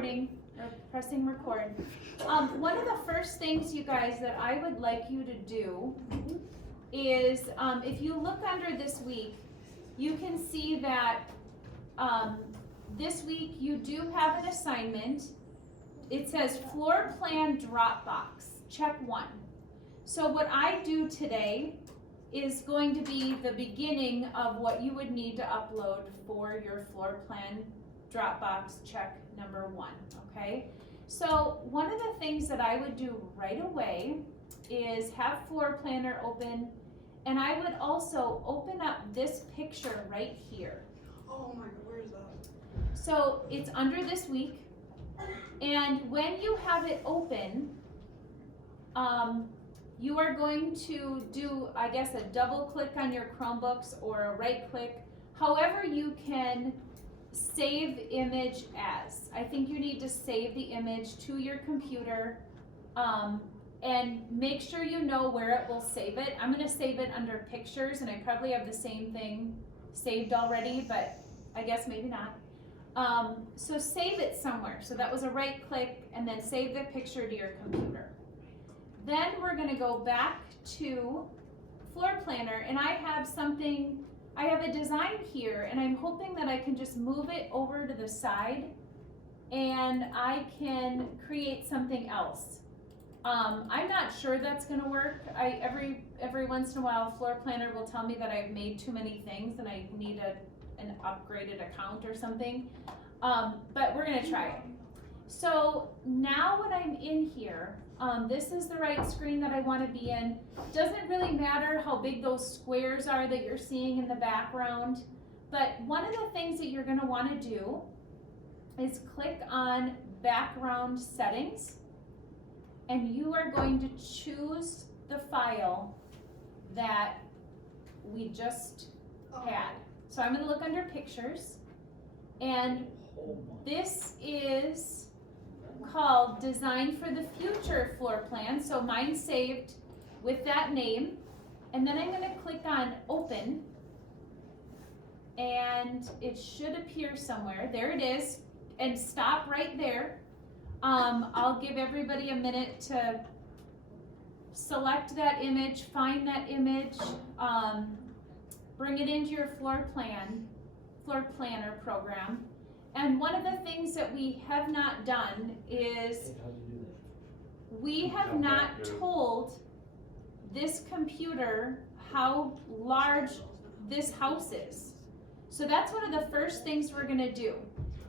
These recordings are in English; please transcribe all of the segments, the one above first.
recording, or pressing record. One of the first things, you guys, that I would like you to do is, if you look under this week, you can see that this week you do have an assignment. It says floor plan Dropbox, check 1. So what I do today is going to be the beginning of what you would need to upload for your floor plan Dropbox check number 1, okay? So one of the things that I would do right away is have Floor Planner open, and I would also open up this picture right here. Oh my God, where is that? So it's under this week, and when you have it open, you are going to do, I guess, a double click on your Chromebooks or a right click, however you can save image as. I think you need to save the image to your computer, and make sure you know where it will save it. I'm going to save it under pictures, and I probably have the same thing saved already, but I guess maybe not. So save it somewhere. So that was a right click, and then save the picture to your computer. Then we're going to go back to Floor Planner, and I have a design here, and I'm hoping that I can just move it over to the side and I can create something else. I'm not sure that's going to work. Every once in a while, Floor Planner will tell me that I've made too many things and I need an upgraded account or something, but we're going to try it. So now when I'm in here, this is the right screen that I want to be in. Doesn't really matter how big those squares are that you're seeing in the background, but one of the things that you're going to want to do is click on background settings, and you are going to choose the file that we just had. So I'm going to look under pictures, and this is called Design for the Future Floor Plan. So mine's saved with that name, and then I'm going to click on Open, and it should appear somewhere. There it is, and stop right there. I'll give everybody a minute to select that image, find that image, bring it into your Floor Planner program. And one of the things that we have not done is we have not told this computer how large this house is. So that's one of the first things we're going to do.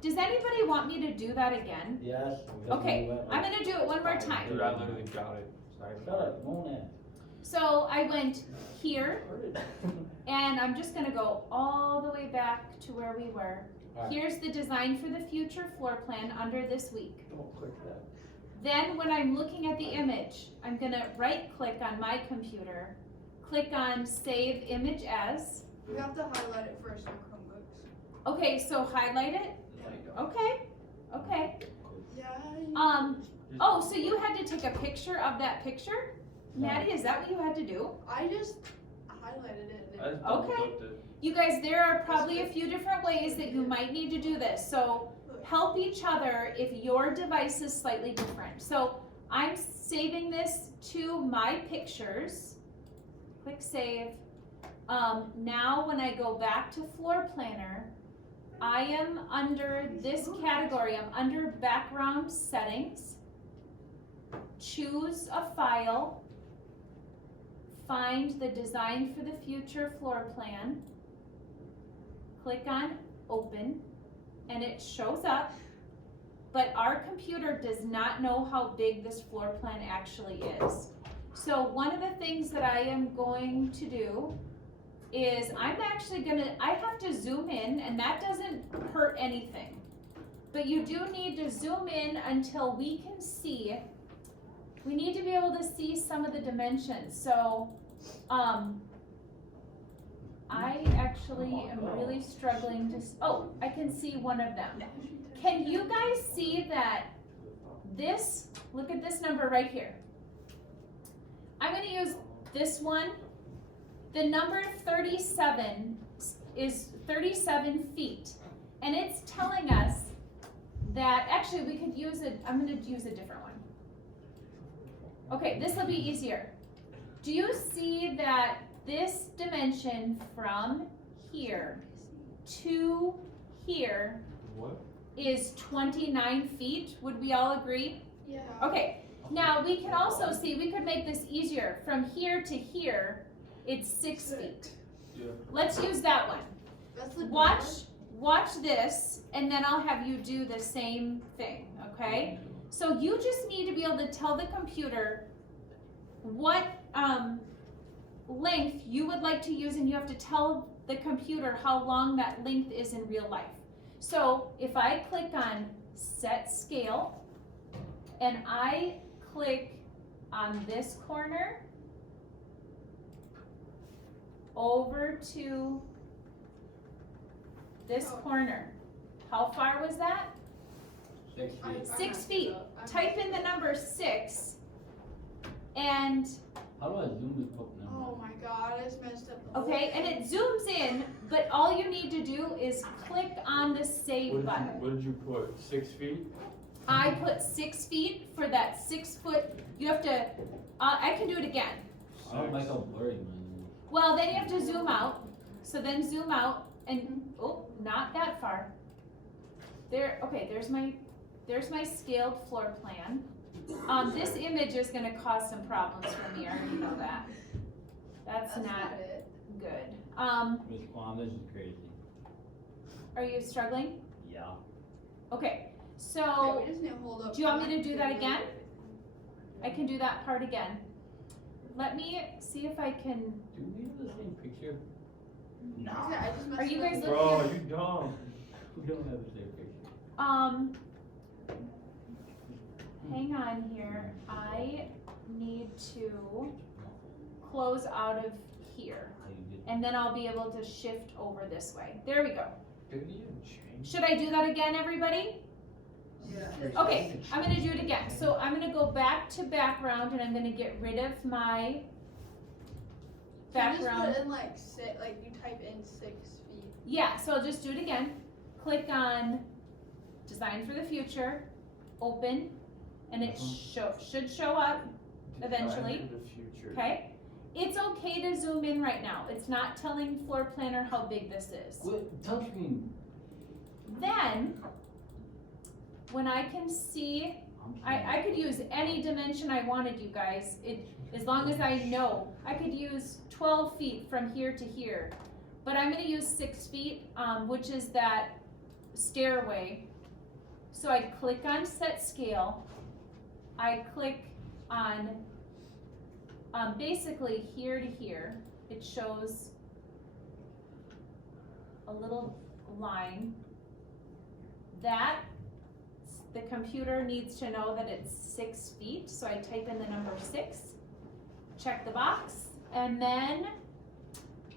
Does anybody want me to do that again? Yes. Okay, I'm going to do it one more time. Dude, I literally got it. Shut up, come on in. So I went here, and I'm just going to go all the way back to where we were. Right. Here's the Design for the Future Floor Plan under this week. Don't click that. Then when I'm looking at the image, I'm going to right click on my computer, click on Save Image As. You have to highlight it first in Chromebooks. Okay, so highlight it. Okay, okay. Yeah. Oh, so you had to take a picture of that picture? No. Maddie, is that what you had to do? I just highlighted it. And I just double Okay. clicked it. You guys, there are probably a few different ways that you might need to do this. So help each other if your device is slightly different. So I'm saving this to my pictures. Click save. Now when I go back to Floor Planner, I am under this category. I'm under background settings. Choose a file. Find the Design for the Future Floor Plan. Click on Open, and it shows up, but our computer does not know how big this floor plan actually is. So one of the things that I am going to do is I have to zoom in, and that doesn't hurt anything. But you do need to zoom in until we can see, we need to be able to see some of the dimensions. So I actually am really struggling to, oh, I can see one of them. Can you guys see that this, look at this number right here. I'm going to use this one. The number 37 is 37 feet, and it's telling us that, actually, we could use it, I'm gonna use a different one. Okay, this will be easier. Do you see that this dimension from here to here What? is 29 feet? Would we all agree? Yeah. Okay, now we can also see, we could make this easier. From here to here, it's 6 feet. Yeah. Let's use that one. That's the Watch this, and then I'll have you do the same thing, okay? So you just need to be able to tell the computer what length you would like to use, and you have to tell the computer how long that length is in real life. So if I click on set scale, and I click on this corner, over to this corner, how far was that? 6 I- feet. I 6 messed feet. it up. I Type messed in it the up. number 6, and How do I zoom this fucking number? Oh my god, I just messed up the whole okay, and thing. it zooms in, but all you need to do is click on the save button. What did you put? 6 feet? I put 6 feet for that 6 foot. You have to. I can do it again. I don't like how blurry mine Well, then you have to zoom out. So then zoom out, and oh, not that far. There. Okay, there's my scaled floor plan. This image is going to cause some problems for me. I already know that. That's not it. good. is. Miss Kwan, this is crazy. Are you struggling? Yeah. Okay. Okay, So we just need to hold up. do you want me to do that again? I can do that part again. Let me see if I can. Do we have the same picture? No. Yeah, I just messed Are you it up. guys Bro, looking? you dumb. We don't have the same picture. Hang on here. I need to close out of here, How you get- and then I'll be able to shift over this way. There we go. Did it even change? Should I do that again, everybody? Yeah. Okay, I'm gonna do it again. So I'm gonna go back to background, and I'm gonna get rid of my You background. just put in like you type in 6 feet. Yeah, so I'll just do it again. Click on Design for the Future, open, and it should show up, eventually. Design for the future. okay? It's okay to zoom in right now. It's not telling Floor Planner how big this is. Quit touchscreen. Then, when I can see, I could use any dimension I wanted, you guys. As long as I know. I could use 12 feet from here to here. But I'm gonna use 6 feet, which is that stairway. So I click on set scale. I click on basically here to here. It shows a little line. That the computer needs to know that it's 6 feet, so I type in the number 6, check the box, and then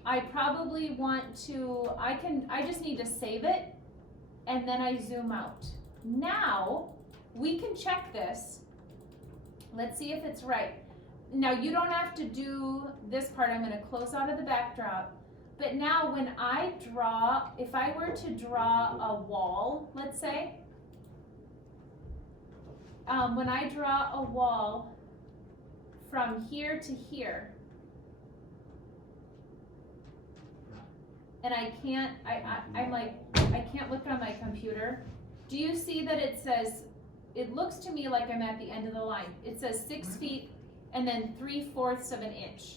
I probably want to, I just need to save it, and then I zoom out. Now, we can check this. Let's see if it's right. Now, you don't have to do this part. I'm gonna close out of the backdrop. But now when I draw, if I were to draw a wall, let's say, when I draw a wall from here to here, and I can't, I'm like, I can't look on my computer. Do you see that it says, it looks to me like I'm at the end of the line. It says 6 feet and then 3/4 of an inch,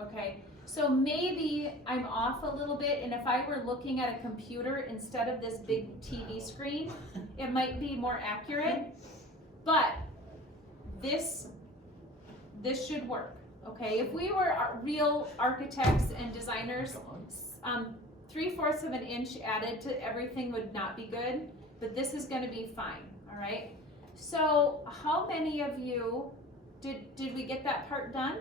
okay? So maybe I'm off a little bit, and if I were looking at a computer instead of this big TV screen, it might be more accurate, but this should work, okay? If we were real architects and designers, 3/4 of an inch added to everything would not be good, but this is gonna be fine, all right? So how many of you, did we get that part done?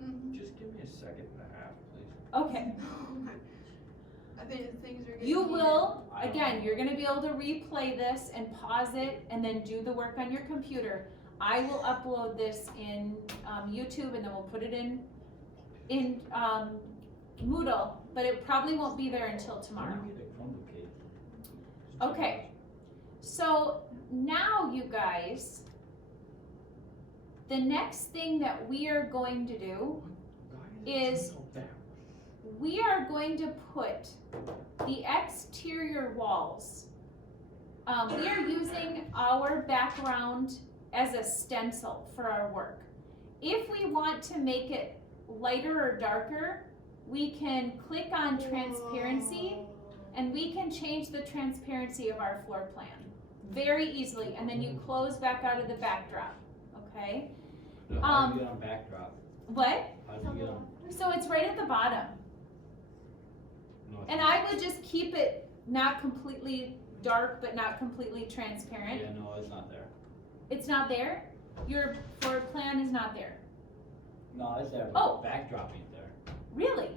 Mm-hmm. Just give me a second and a half, please. Okay. I think things are getting You heated. will, again, you're gonna be able to replay this and pause it and then do the work on your computer. I will upload this in YouTube, and then we'll put it in Moodle, but it probably won't be there until tomorrow. When you get a Chromebook case. Okay, So now you guys, the next thing that we are going to do is we are going to put the exterior walls. We are using our background as a stencil for our work. If we want to make it lighter or darker, we can click on transparency and we can change the transparency of our floor plan very easily, and then you close back out of the backdrop, okay? So how do you get on backdrop? What? How do you get on? So it's right at the bottom. No, it's And not. I would just keep it not completely dark, but not completely transparent. Yeah, no, it's not there. It's not there? Your floor plan is not there? No, it's there, but Oh. the backdrop ain't there. Really?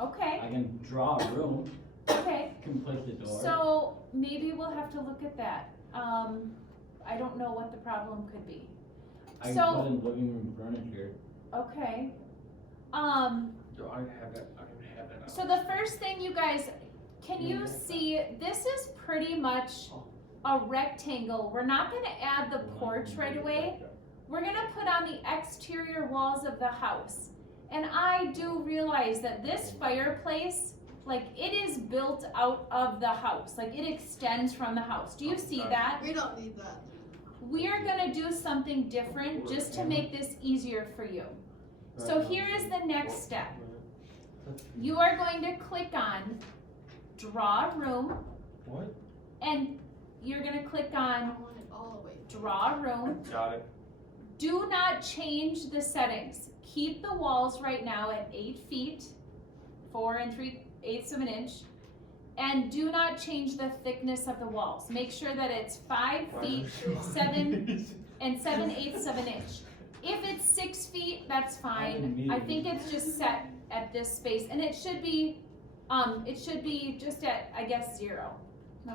Okay, I can draw a room, okay. can place the door. So maybe we'll have to look at that. I don't know what the problem could be. I can so- put in living room furniture. Okay. Yo, I don't have that. I don't have that. So the first thing you guys, can you see, this is pretty much a rectangle. We're not gonna add the porch right away. We're gonna put on the exterior walls of the house. And I do realize that this fireplace, like, it is built out of the house. Like, it extends from the house. Do you see that? We don't need that. We are gonna do something different just to make this easier for you. So here is the next step. You are going to click on draw room, What? and you're gonna click I on want it all the way. draw room. Got it. Do not change the settings. Keep the walls right now at 8 feet, 4 3/8 of an inch, and do not change the thickness of the walls. Make sure that it's 5 feet, 7 and 7/8 of an inch. If it's 6 feet, that's fine. I think it's just set at this space, and it should be just at, I guess, 0.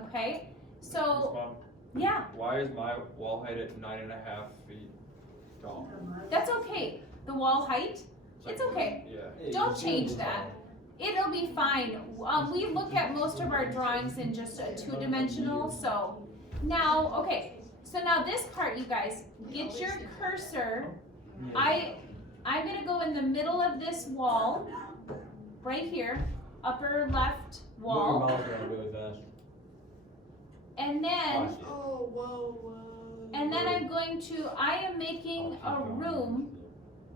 Okay? So, Mom, yeah, why is my wall height at 9.5 feet tall? that's okay. The wall height, it's okay. Yeah. Hey, Don't you see change this that. all. It'll be fine. We look at most of our drawings in just a 2-dimensional, so. Now, okay, so now this part, you guys, get your cursor. I'm gonna go in the middle of this wall, right here, upper left Move your wall, mouse around really fast. and then, Watch it. Oh, whoa. and then I am making a room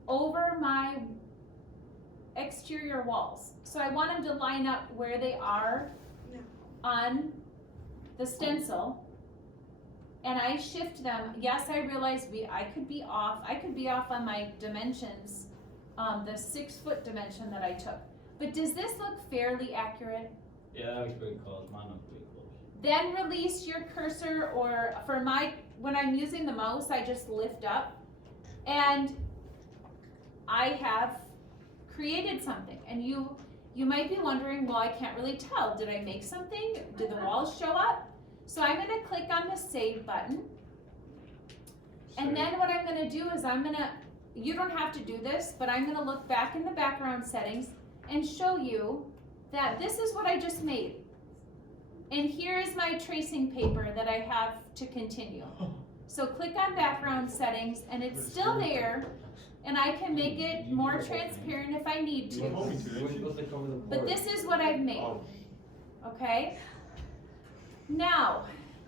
over my exterior walls. So I want them to line up where they are Yeah. on the stencil. And I shift them. Yes, I realize I could be off. I could be off on my dimensions, the 6-foot dimension that I took. But does this look fairly accurate? Yeah, that looks pretty close. Mine looks pretty close. Then release your cursor, or when I'm using the mouse, I just lift up. And I have created something. And you might be wondering, well, I can't really tell. Did I make something? Did the walls show up? So I'm gonna click on the save button. And then what I'm gonna do is you don't have to do this, but I'm gonna look back in the background settings and show you that this is what I just made. And here is my tracing paper that I have to continue. So click on background settings, and it's still there, and I can make it more transparent if I need to. We're supposed to cover the But porch. this is what I've made, okay? Now,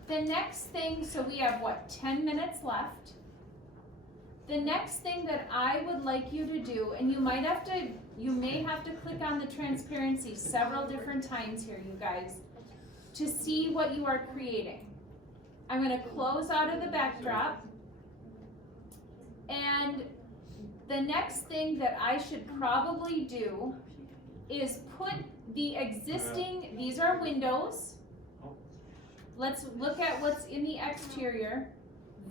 the next thing, so we have 10 minutes left. The next thing that I would like you to do, and you may have to click on the transparency several different times here, you guys, to see what you are creating. I'm gonna close out of the backdrop. And the next thing that I should probably do is put the existing, these are windows. Let's look at what's in the exterior.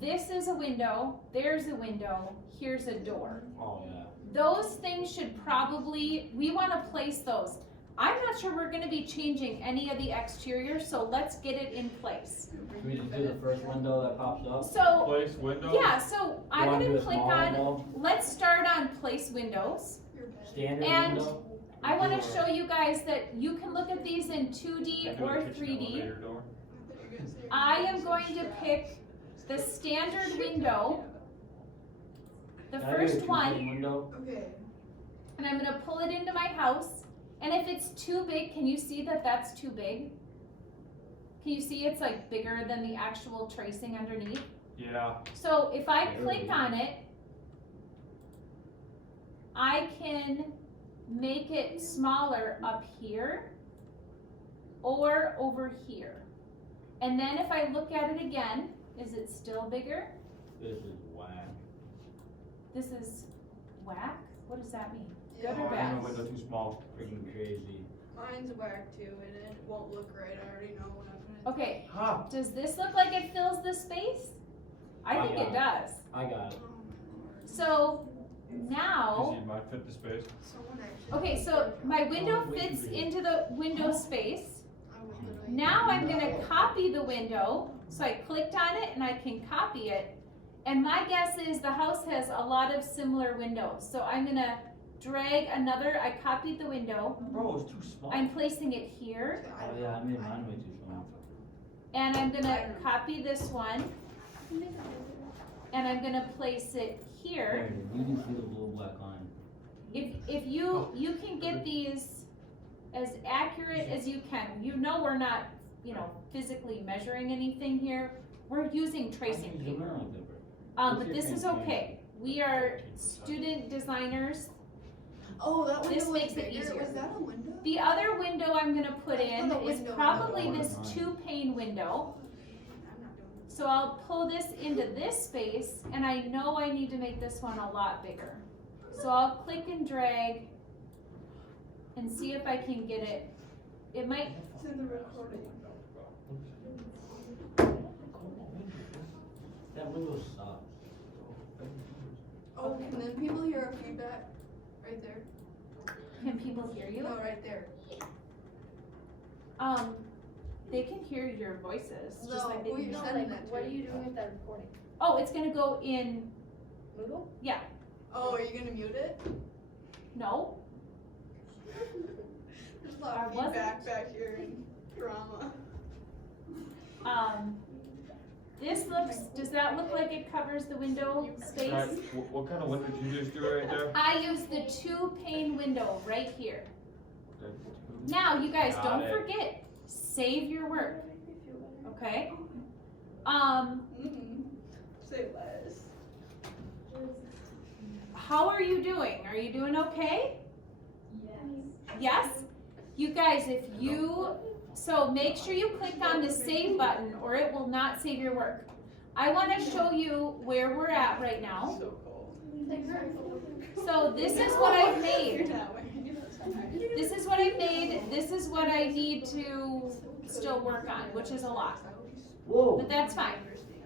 This is a window, there's a window, here's a door. Oh, yeah. Those things should we wanna place those. I'm not sure we're gonna be changing any of the exterior, so let's get it in place. Can we just do the first window that pops up? So, Place window. yeah, so I'm Wanna do gonna a click small on, window? let's start on place windows. You're bad. Standard And window? I wanna show you guys that you can look at these in 2D Can I do a or kitchen 3D. elevator door? I thought you were gonna say I am going to pick the standard window, the Can I get a first two-pane one, window? Okay. and I'm gonna pull it into my house. And if it's too big, can you see that that's too big? Can you see it's like bigger than the actual tracing underneath? Yeah. So if I There click we go. on it, I can make it smaller up here or over here. And then if I look at it again, is it still bigger? This is whack. This is whack? What does that mean? Yeah. Good or Oh, I bad? know window too small. Freaking crazy. Mine's whack too, and it won't look right. I already know what I'm gonna Okay, Huh. does this look like it fills the space? I I think got it it. does. I got it. do. Oh my lord. So You now, see mine fit the space? Someone actually. okay, so my window Oh, wait, fits wait. into the window space. I would literally- Now I'm gonna copy the window, so I clicked on it and I can copy it. And my guess is the house has a lot of similar windows, so I'm gonna drag another, I copied the window, Bro, it's too small. I'm placing it here, Okay, Oh yeah, I made mine way too small. and I'm gonna copy this one, and I'm gonna place it here. There, you can see the little black line. If you can get these as accurate as you can. You know we're not, physically measuring anything here. We're using tracing I can zoom paper. in like that, bro. But What's your this is transparency? okay. We are student designers. Oh, that window This was makes it bigger. easier. Was that a window? The other window I'm gonna put I in put a is window in probably the this corner. 2-pane window. I'm not doing this. So I'll pull this into this space, and I know I need to make this one a lot bigger. So I'll click and drag and see if I can get it. It might, It's in the recording. That window sucks. Oh, can then people hear our feedback? Right there. can people hear you? No, right there. They can hear your voices, just No, like they who can you're hear. sending that to? What are you doing with that recording? Oh, it's gonna go in, Google? Oh, are you gonna mute it? no, There's a lot I of wasn't. feedback back here and drama. this looks, does that look like it covers the window space? Guys, what kind of window did you just do right there? I use the 2-pane window right here. Okay. Now, you guys, Got don't it. forget, save your work, okay? Say less. How are you doing? Are you doing okay? Yes? You guys, so make sure you click on the save button or it will not save your work. I wanna show you where we're at right now. So cold. So this is what I've made. You're not wearing it. This is what I made, this is what I need to still work on, which is a lot, Whoa! but that's fine.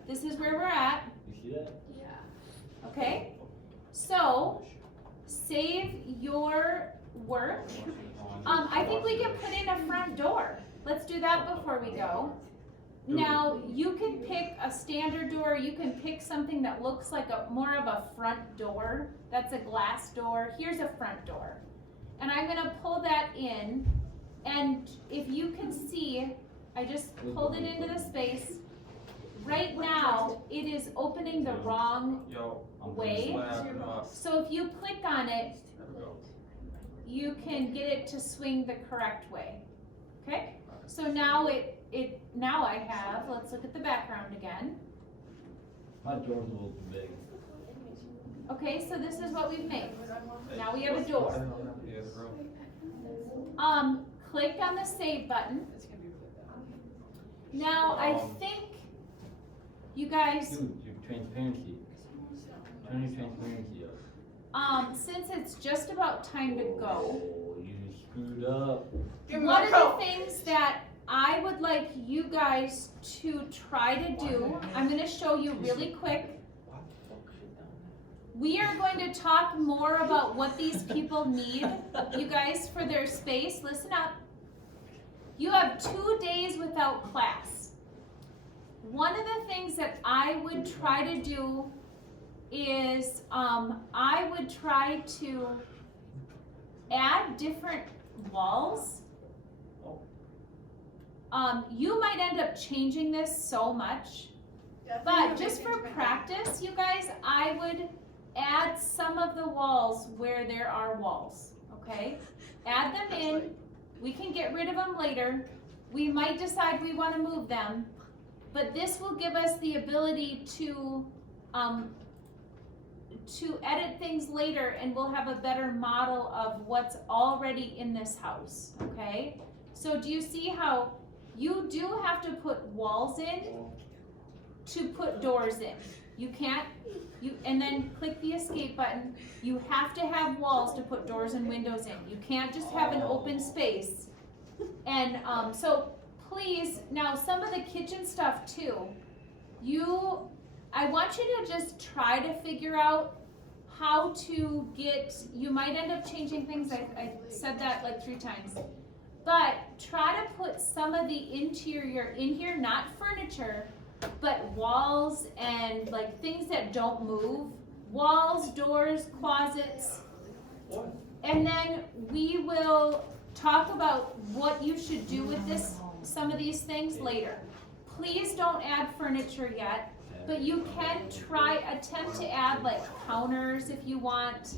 This is where we're at, You see that? okay? So, save your work. I think we can put in a front door. Let's do that before we go. Now, you can pick a standard door, you can pick something that looks like more of a front door. That's a glass door, here's a front door. And I'm gonna pull that in, and if you can see, I just pulled it into the space. Right now, it is opening the wrong Yo, way. slab it up. So if you click on it, There we go. you can get it to swing the correct way. Okay? So now now I have, let's look at the background again. My door's a little too big. Okay, so this is what we've made. Now we have a door. Yeah, bro. Click on the save button. Now I think you guys, Dude, your transparency. Turn your transparency up. since it's just about time to go, Oh, you screwed up. Give me one my of coat. the things that I would like you guys to try to do, I'm gonna show you really quick. We are going to talk more about what these people need, you guys, for their space. Listen up. You have 2 days without class. One of the things that I would try to do is I would try to add different walls You might end up changing this so much, but just for practice, you guys, I would add some of the walls where there are walls, okay? Add them in, we can get rid of them later, we might decide we wanna move them, but this will give us the ability to edit things later, and we'll have a better model of what's already in this house, okay? So do you see how you do have to put walls in to put doors in? You can't, and then click the escape button. You have to have walls to put doors and windows in. You can't just have an open space. And so please, now some of the kitchen stuff too, I want you to just try to figure out how to get, you might end up changing things, I said that like 3 times. But try to put some of the interior in here, not furniture, but walls and like things that don't move. Walls, doors, closets. And then we will talk about what you should do with some of these things later. Please don't add furniture yet, but you can attempt to add like counters if you want.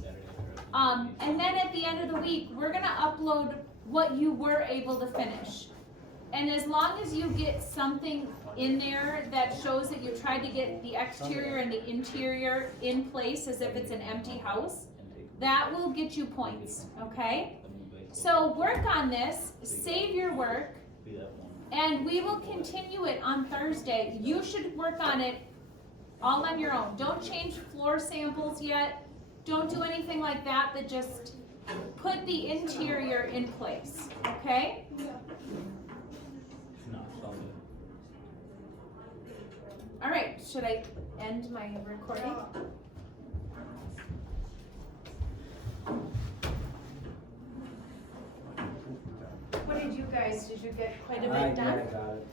And then at the end of the week, we're gonna upload what you were able to finish. And as long as you get something in there that shows that you tried to get the exterior and the interior in place as if it's an empty house, that will get you points, okay? So work on this, save your work, and we will continue it on Thursday. You should work on it all on your own. Don't change floor samples yet. Don't do anything like that, but just put the interior in place, okay? All right, should I end my recording? What did you guys, did you get quite a bit done? I got it.